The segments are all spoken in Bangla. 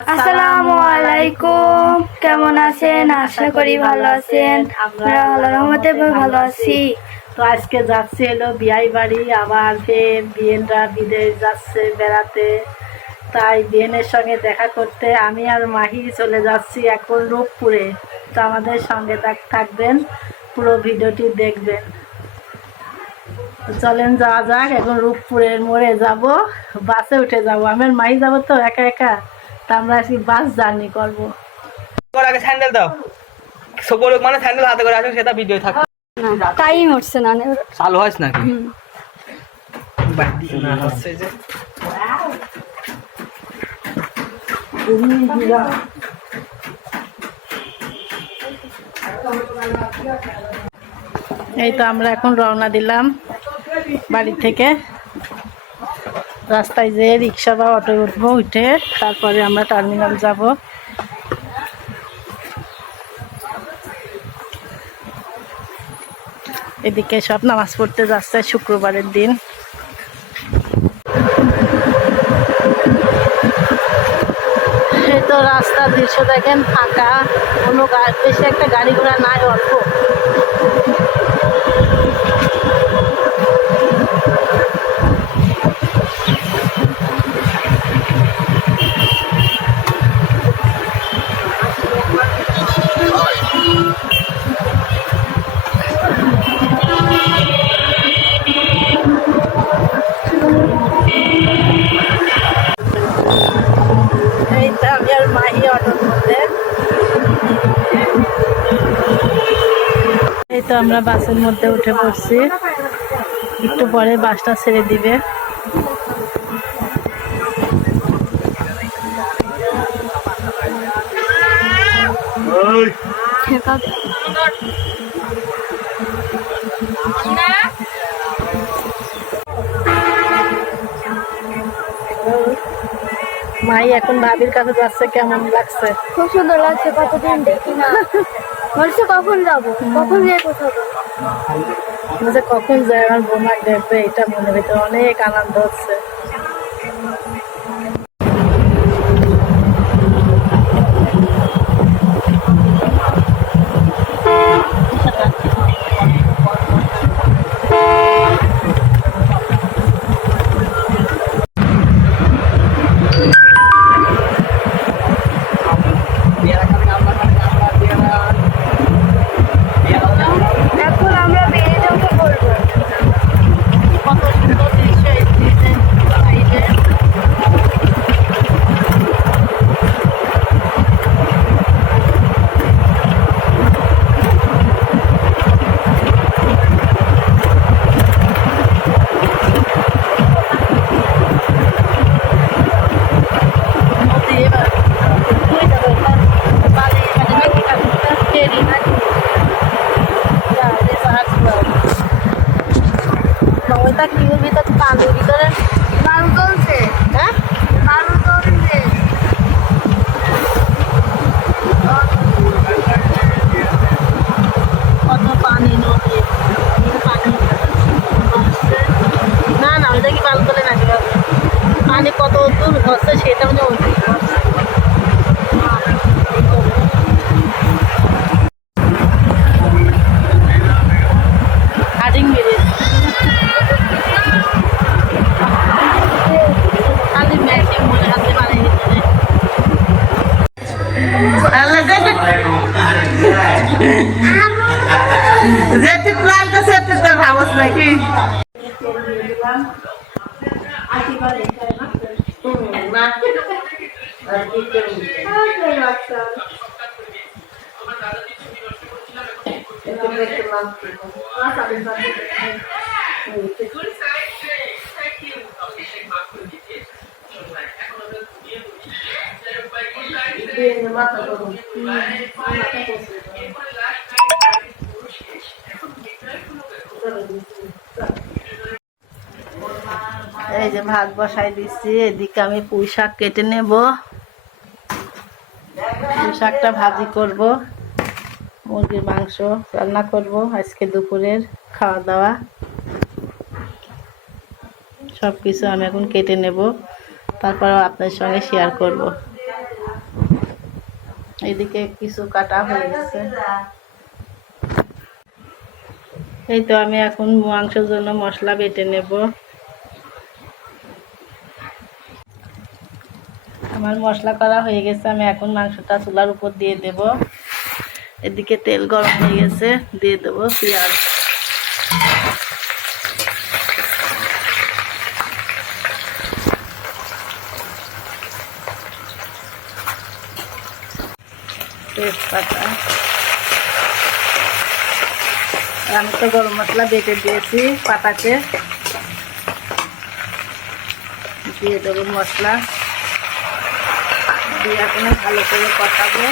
আসসালামু আলাইকুম। কেমন আছেন? আশা করি ভালো আছেন। আমরা রহমতে ভালো আছি। তো আজকে যাচ্ছে এলো বিয়াই বাড়ি। বিয়েনরা বিদেশ যাচ্ছে বেড়াতে। তাই বিয়েনের সঙ্গে দেখা করতে আমি আর মাহি চলে যাচ্ছি এখন রূপপুরে। তো আমাদের সঙ্গে থাকবেন, পুরো ভিডিওটি দেখবেন। চলেন যাওয়া যাক, এখন রূপপুরের মোড়ে যাব। বাসে উঠে যাব। আমার মাহি যাব তো একা একা? তা আমরা আজকে বাস জার্নি করব। আগে স্যান্ডেল দাও। সকল মানে স্যান্ডেল হাতে করে আসুন সেটা ভিডিও থাকবে টাইম হচ্ছে না চালু হয়েছ নাকি? না এই তো আমরা এখন রওনা দিলাম বাড়ি থেকে। রাস্তায় যেয়ে রিক্সা বা অটোয় উঠবো, উঠে তারপরে আমরা টার্মিনাল যাব। এদিকে সব নামাজ পড়তে যাচ্ছে শুক্রবারের দিন। তো রাস্তার দৃশ্য দেখেন, ফাঁকা। কোনো বেশি একটা গাড়ি ঘোড়া নাই, অল্প। তো আমরা বাসের মধ্যে উঠে পড়ছি। একটু পরে বাসটা ছেড়ে দিবে। মাই, এখন ভাবির কাছে যাচ্ছে, কেমন লাগছে? খুব সুন্দর লাগছে, কতদিন দেখি না। বলছে কখন যাব? কখন যাই কোথাও? বলছে কখন যাই আমার বোমা দেখবে এটা মনে ভিতরে অনেক আনন্দ হচ্ছে। যেটি প্ল্যানটা সেটি তো ভাবস নাকি এই যে ভাত বসাই দিচ্ছি এদিকে আমি পুঁই শাক কেটে নেব। পুঁই শাকটা ভাজি করব, মুরগির মাংস রান্না করব আজকে দুপুরের খাওয়া দাওয়া সব কিছু আমি এখন কেটে নেব, তারপর আপনার সঙ্গে শেয়ার করব। এদিকে কিছু কাটা হয়ে গেছে। এই তো আমি এখন মাংসের জন্য মশলা বেটে নেব। আমার মশলা করা হয়ে গেছে, আমি এখন মাংসটা চুলার উপর দিয়ে দেব। এদিকে তেল গরম হয়ে গেছে, দিয়ে দেবো পেঁয়াজ। তেজপাতা। আমি তো গরম মশলা বেটে দিয়েছি পাতাতে। দিয়ে দেবো মশলা। দিয়ে ভালো করে কষাবো।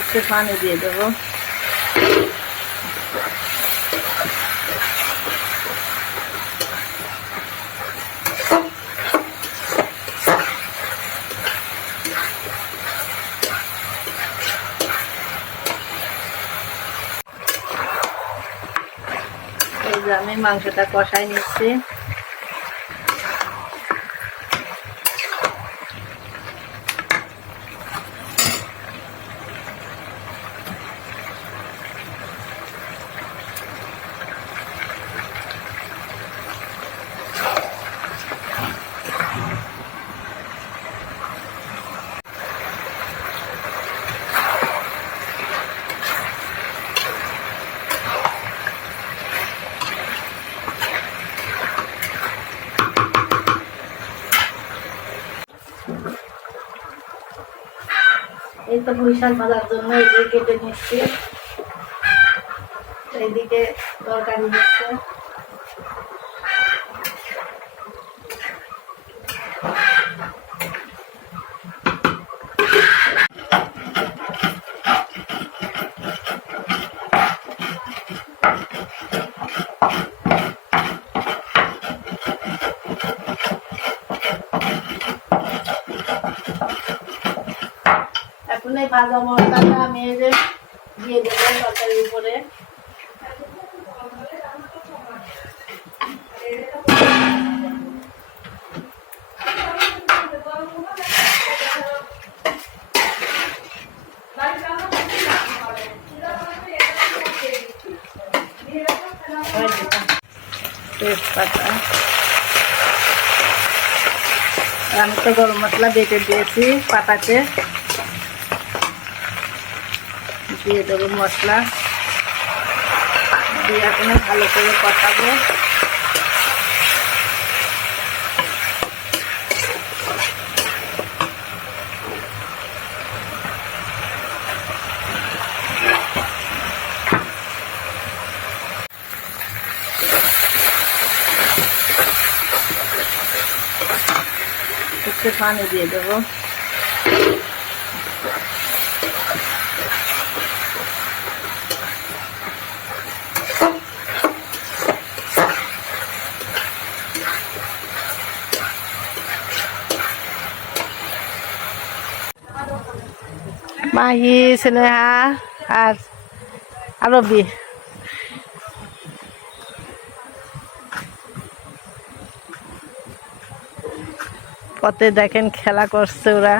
একটু পানি দিয়ে দেবো এই যে আমি মাংসটা কষাই নিচ্ছি। তো পুঁইশাক ভাজার জন্য এদিকে কেটে নিচ্ছে এইদিকে তরকারি হচ্ছে। এখন এই ভাজা মশলাটা আমি যে দিয়ে দেবো তরকারির উপরে। তেজপাতা। আমি তো গরম মশলা বেটে দিয়েছি পাতাতে। দিয়ে দেবো মশলা। দিয়ে এখন ভালো করে কষাবো। একটু পানি দিয়ে দেবো। মাহি, স্নেহা আর আরবি। পথে দেখেন খেলা করছে ওরা।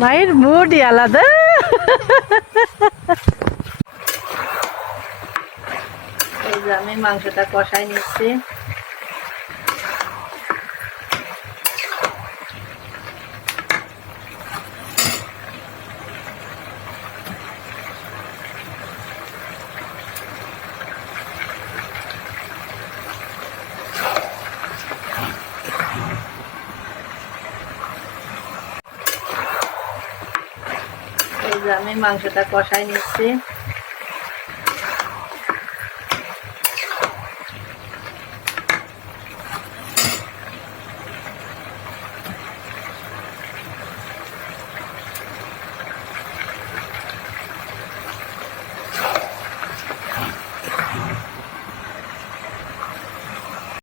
মায়ের মুডই আলাদা। আমি মাংসটা কষাই নিচ্ছি। আমি মাংসটা কষাই নিচ্ছি।